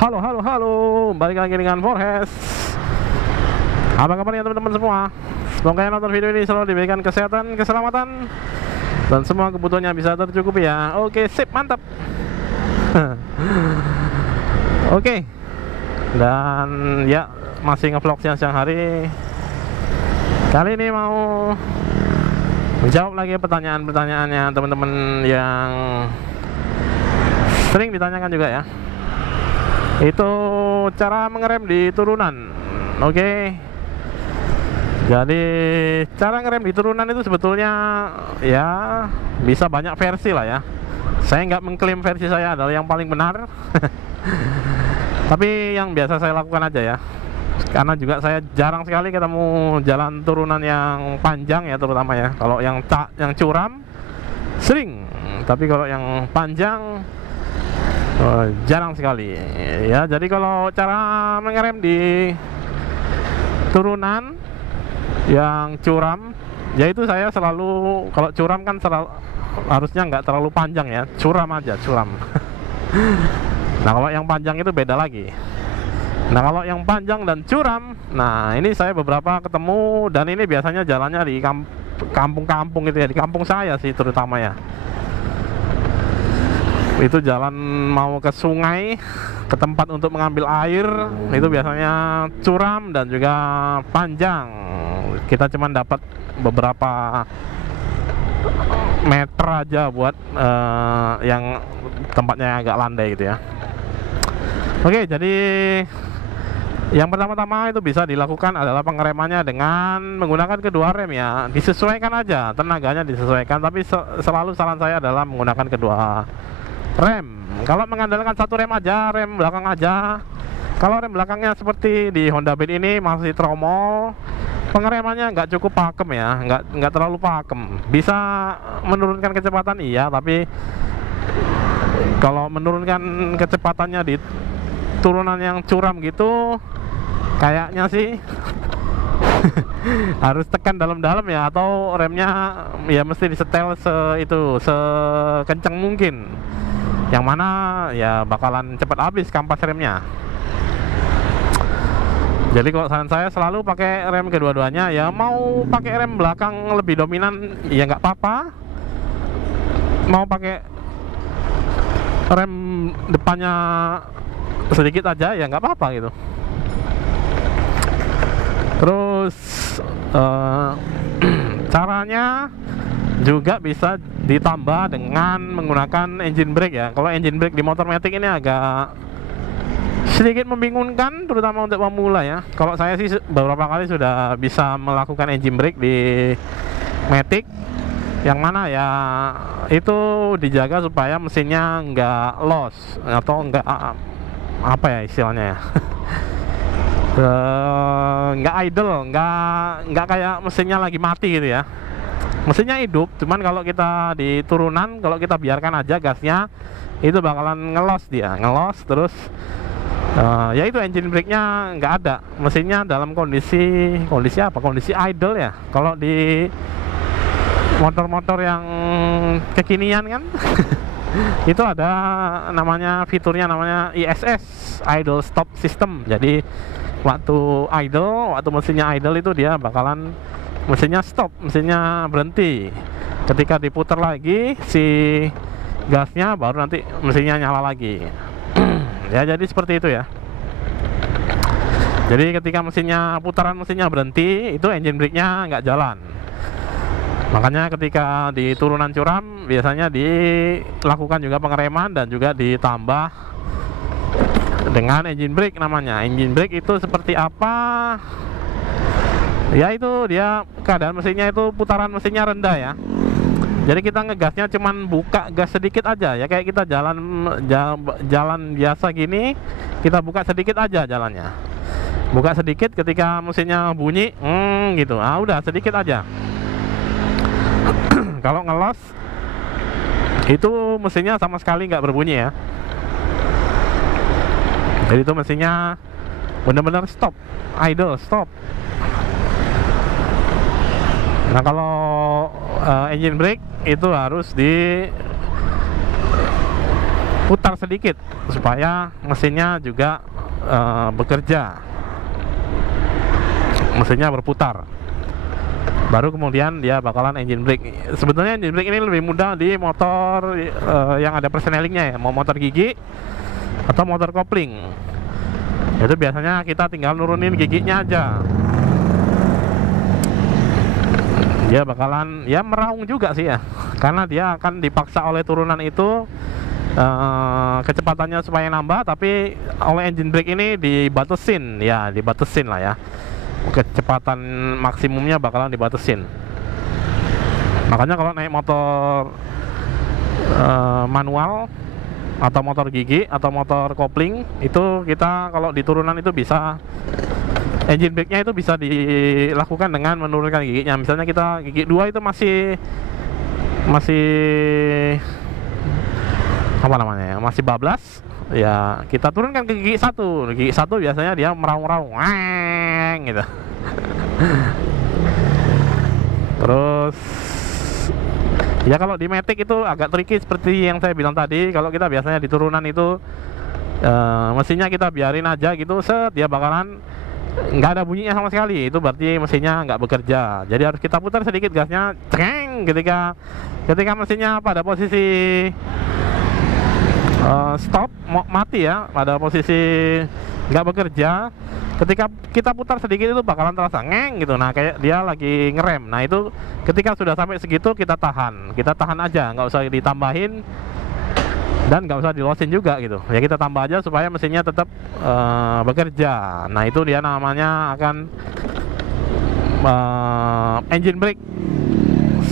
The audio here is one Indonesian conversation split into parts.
Halo, halo, halo, balik lagi dengan Forest. Apa kabarnya teman-teman semua? Semoga yang nonton video ini selalu diberikan kesehatan, keselamatan, dan semua kebutuhannya bisa tercukupi ya. Oke, sip, mantap. Oke, dan ya masih ngevlog siang-siang hari. Kali ini mau menjawab lagi pertanyaan-pertanyaannya teman-teman yang sering ditanyakan juga ya. Itu cara mengerem di turunan. Oke. Jadi cara ngerem di turunan itu sebetulnya ya bisa banyak versi lah ya. Saya nggak mengklaim versi saya adalah yang paling benar. Tapi yang biasa saya lakukan aja ya. Karena juga saya jarang sekali ketemu jalan turunan yang panjang ya, terutama ya. Kalau yang curam sering, tapi kalau yang panjang jarang sekali ya. Jadi kalau cara mengerem di turunan yang curam, yaitu saya selalu, kalau curam kan harusnya nggak terlalu panjang ya, curam aja, curam. Nah kalau yang panjang itu beda lagi. Nah kalau yang panjang dan curam, nah ini saya beberapa ketemu, dan ini biasanya jalannya di kampung-kampung gitu ya, di kampung saya sih terutama ya. Itu jalan mau ke sungai, ke tempat untuk mengambil air, itu biasanya curam dan juga panjang. Kita cuma dapat beberapa meter aja buat yang tempatnya agak landai gitu ya. Oke, jadi yang pertama-tama itu bisa dilakukan adalah pengeremannya dengan menggunakan kedua rem ya. Disesuaikan aja, tenaganya disesuaikan, tapi selalu saran saya adalah menggunakan kedua rem. Kalau mengandalkan satu rem aja, rem belakang aja, kalau rem belakangnya seperti di Honda Beat ini masih tromol, pengeremannya nggak cukup pakem ya, nggak terlalu pakem. Bisa menurunkan kecepatan iya, tapi kalau menurunkan kecepatannya di turunan yang curam gitu, kayaknya sih harus tekan dalam-dalam ya, atau remnya ya mesti disetel sekencang mungkin. Yang mana ya bakalan cepat habis kampas remnya. Jadi kalau saran saya selalu pakai rem kedua-duanya ya. Mau pakai rem belakang lebih dominan ya nggak apa-apa, mau pakai rem depannya sedikit aja ya nggak apa-apa gitu. Terus caranya juga bisa ditambah dengan menggunakan engine brake ya. Kalau engine brake di motor matic ini agak sedikit membingungkan, terutama untuk pemula ya. Kalau saya sih beberapa kali sudah bisa melakukan engine brake di matic, yang mana ya itu dijaga supaya mesinnya nggak loss atau nggak apa ya istilahnya ya. Nggak idle, nggak kayak mesinnya lagi mati gitu ya. Mesinnya hidup, cuman kalau kita di turunan, kalau kita biarkan aja gasnya, itu bakalan ngelos dia, ngelos terus. Ya itu engine brake-nya nggak ada, mesinnya dalam kondisi apa? Kondisi idle ya. Kalau di motor-motor yang kekinian kan, itu ada namanya, fiturnya namanya ISS, idle stop system. Jadi waktu idle, waktu mesinnya idle itu dia bakalan mesinnya stop, mesinnya berhenti. Ketika diputar lagi si gasnya, baru nanti mesinnya nyala lagi. Ya jadi seperti itu ya. Jadi ketika putaran mesinnya berhenti, itu engine brake-nya nggak jalan. Makanya ketika di turunan curam biasanya dilakukan juga pengereman dan juga ditambah dengan engine brake namanya. Engine brake itu seperti apa? Ya itu dia keadaan mesinnya itu putaran mesinnya rendah ya. Jadi kita ngegasnya cuman buka gas sedikit aja ya, kayak kita jalan biasa gini, kita buka sedikit aja jalannya. Buka sedikit, ketika mesinnya bunyi, gitu. Ah udah sedikit aja. Kalau ngelos itu mesinnya sama sekali nggak berbunyi ya. Jadi itu mesinnya benar-benar stop, idle, stop. Nah kalau engine brake itu harus putar sedikit supaya mesinnya juga bekerja, mesinnya berputar, baru kemudian dia bakalan engine brake. Sebetulnya engine brake ini lebih mudah di motor yang ada persenelingnya ya, mau motor gigi atau motor kopling. Itu biasanya kita tinggal nurunin giginya aja, dia bakalan ya meraung juga sih ya, karena dia akan dipaksa oleh turunan itu kecepatannya supaya nambah, tapi oleh engine brake ini dibatesin ya, dibatesin lah ya, kecepatan maksimumnya bakalan dibatesin. Makanya kalau naik motor manual atau motor gigi atau motor kopling itu, kita kalau di turunan itu bisa engine brake-nya itu bisa dilakukan dengan menurunkan giginya. Misalnya kita gigi 2 itu masih apa namanya ya, masih bablas ya, kita turunkan ke gigi 1. Gigi 1 biasanya dia meraung-raung gitu. Terus ya kalau di Matic itu agak tricky seperti yang saya bilang tadi. Kalau kita biasanya di turunan itu mesinnya kita biarin aja gitu, set, dia bakalan nggak ada bunyinya sama sekali. Itu berarti mesinnya nggak bekerja. Jadi harus kita putar sedikit gasnya, ceng, ketika mesinnya pada posisi stop, mati ya, pada posisi nggak bekerja, ketika kita putar sedikit itu bakalan terasa ngeng gitu. Nah, kayak dia lagi ngerem. Nah, itu ketika sudah sampai segitu kita tahan aja, nggak usah ditambahin dan nggak usah dilosin juga gitu ya, kita tambah aja supaya mesinnya tetap bekerja. Nah, itu dia namanya akan engine brake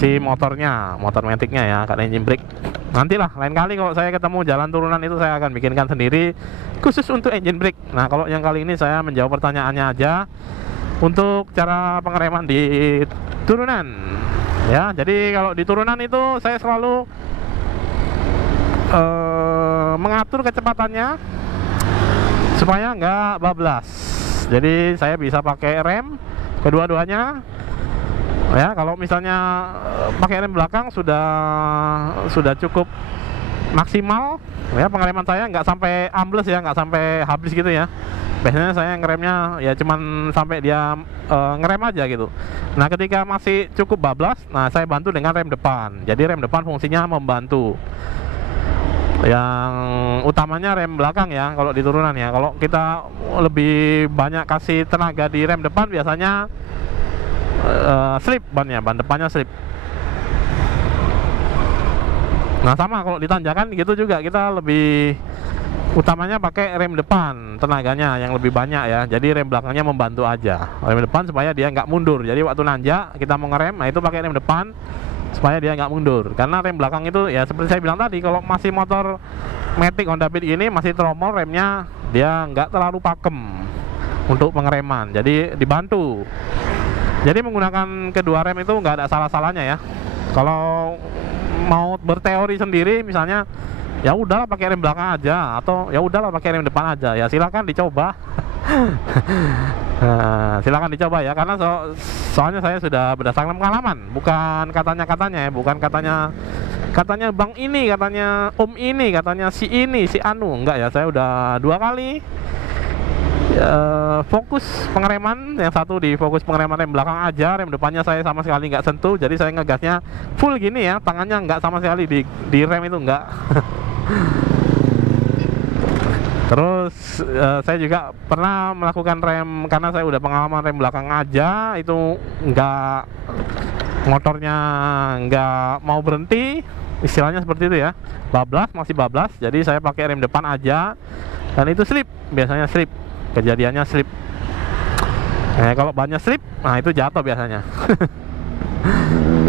si motornya, motor Matic-nya ya, akan engine brake. Nantilah lain kali kalau saya ketemu jalan turunan itu saya akan bikinkan sendiri khusus untuk engine brake. Nah, kalau yang kali ini saya menjawab pertanyaannya aja untuk cara pengereman di turunan ya. Jadi kalau di turunan itu saya selalu mengatur kecepatannya supaya nggak bablas. Jadi saya bisa pakai rem kedua-duanya ya. Kalau misalnya pakai rem belakang sudah cukup maksimal ya, pengereman saya nggak sampai ambles ya, nggak sampai habis gitu ya. Biasanya saya ngeremnya ya cuman sampai dia ngerem aja gitu. Nah, ketika masih cukup bablas, nah saya bantu dengan rem depan. Jadi rem depan fungsinya membantu. Yang utamanya rem belakang ya kalau di turunan ya. Kalau kita lebih banyak kasih tenaga di rem depan, biasanya slip bannya, ban depannya slip. Nah, sama kalau di tanjakan gitu juga, kita lebih utamanya pakai rem depan, tenaganya yang lebih banyak ya. Jadi rem belakangnya membantu aja, rem depan supaya dia nggak mundur. Jadi waktu nanjak kita mau ngerem, nah itu pakai rem depan supaya dia nggak mundur. Karena rem belakang itu ya seperti saya bilang tadi, kalau masih motor Matic Honda Beat ini masih tromol remnya, dia nggak terlalu pakem untuk pengereman, jadi dibantu. Jadi menggunakan kedua rem itu nggak ada salah-salahnya ya. Kalau mau berteori sendiri misalnya, ya udahlah pakai rem belakang aja, atau ya udahlah pakai rem depan aja, ya silakan dicoba. Nah, silakan dicoba ya, karena soalnya saya sudah berdasarkan pengalaman, bukan katanya ya, bukan katanya bang ini, katanya om ini, katanya si ini, si anu, enggak ya. Saya udah 2 kali fokus pengereman, yang satu di fokus pengereman rem belakang aja, rem depannya saya sama sekali nggak sentuh. Jadi saya ngegasnya full gini ya, tangannya nggak sama sekali di rem itu, nggak. Terus saya juga pernah melakukan rem, karena saya udah pengalaman rem belakang aja itu nggak, motornya nggak mau berhenti, istilahnya seperti itu ya, bablas, masih bablas. Jadi saya pakai rem depan aja, dan itu slip, biasanya slip, kejadiannya slip. Kalau bannya slip, nah itu jatuh biasanya.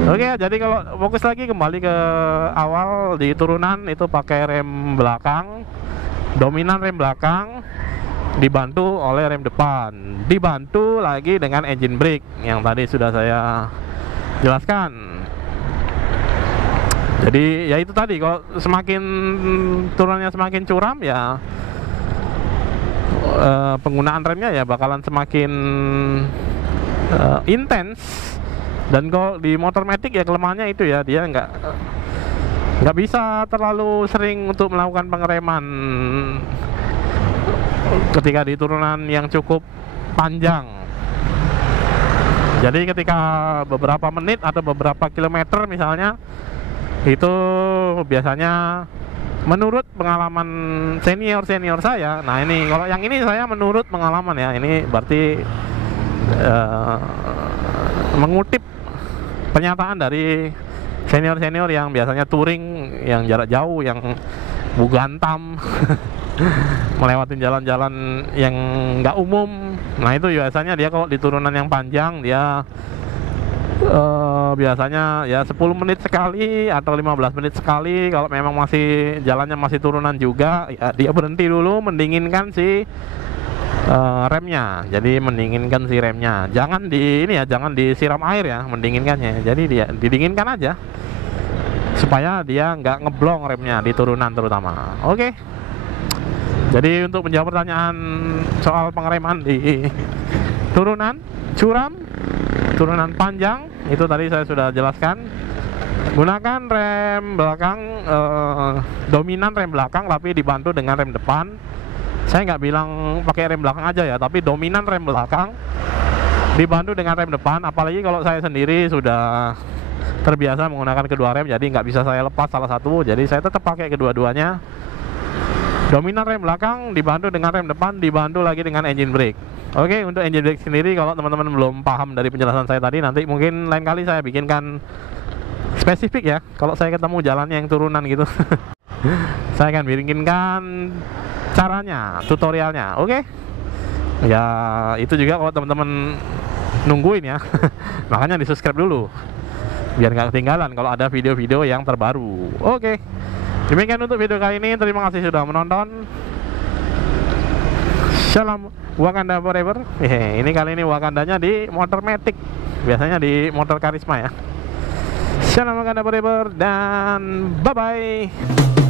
Oke, jadi kalau fokus lagi kembali ke awal, di turunan itu pakai rem belakang, dominan rem belakang, dibantu oleh rem depan, dibantu lagi dengan engine brake yang tadi sudah saya jelaskan. Jadi ya itu tadi, kalau semakin turunannya semakin curam ya, penggunaan remnya ya bakalan semakin intens. Dan kalau di motor Matic ya kelemahannya itu ya, dia nggak bisa terlalu sering untuk melakukan pengereman ketika di turunan yang cukup panjang. Jadi ketika beberapa menit atau beberapa kilometer misalnya, itu biasanya menurut pengalaman senior saya. Nah ini kalau yang ini saya menurut pengalaman ya, ini berarti mengutip pernyataan dari senior yang biasanya touring yang jarak jauh, yang bugantam melewatin jalan-jalan yang nggak umum. Nah itu biasanya dia kalau di turunan yang panjang dia biasanya ya 10 menit sekali atau 15 menit sekali. Kalau memang masih jalannya masih turunan juga, ya dia berhenti dulu mendinginkan si remnya. Jadi mendinginkan si remnya. Jangan jangan disiram air ya, mendinginkannya. Jadi dia didinginkan aja supaya dia nggak ngeblong remnya di turunan terutama. Oke. Jadi untuk menjawab pertanyaan soal pengereman di turunan curam, turunan panjang, itu tadi saya sudah jelaskan. Gunakan rem belakang, dominan rem belakang tapi dibantu dengan rem depan. Saya nggak bilang pakai rem belakang aja ya, tapi dominan rem belakang dibantu dengan rem depan. Apalagi kalau saya sendiri sudah terbiasa menggunakan kedua rem, jadi nggak bisa saya lepas salah satu, jadi saya tetap pakai kedua-duanya. Dominan rem belakang dibantu dengan rem depan, dibantu lagi dengan engine brake. Oke, untuk engine brake sendiri kalau teman-teman belum paham dari penjelasan saya tadi, nanti mungkin lain kali saya bikinkan spesifik ya. Kalau saya ketemu jalannya yang turunan gitu saya akan bikinkan caranya, tutorialnya. Oke. Ya itu juga kalau teman-teman nungguin ya makanya di subscribe dulu biar nggak ketinggalan kalau ada video-video yang terbaru. Oke. Demikian untuk video kali ini. Terima kasih sudah menonton. Salam Wakanda forever. Ini kali ini Wakandanya di motor Matic. Biasanya di motor Karisma ya. Salam Wakanda forever dan bye bye.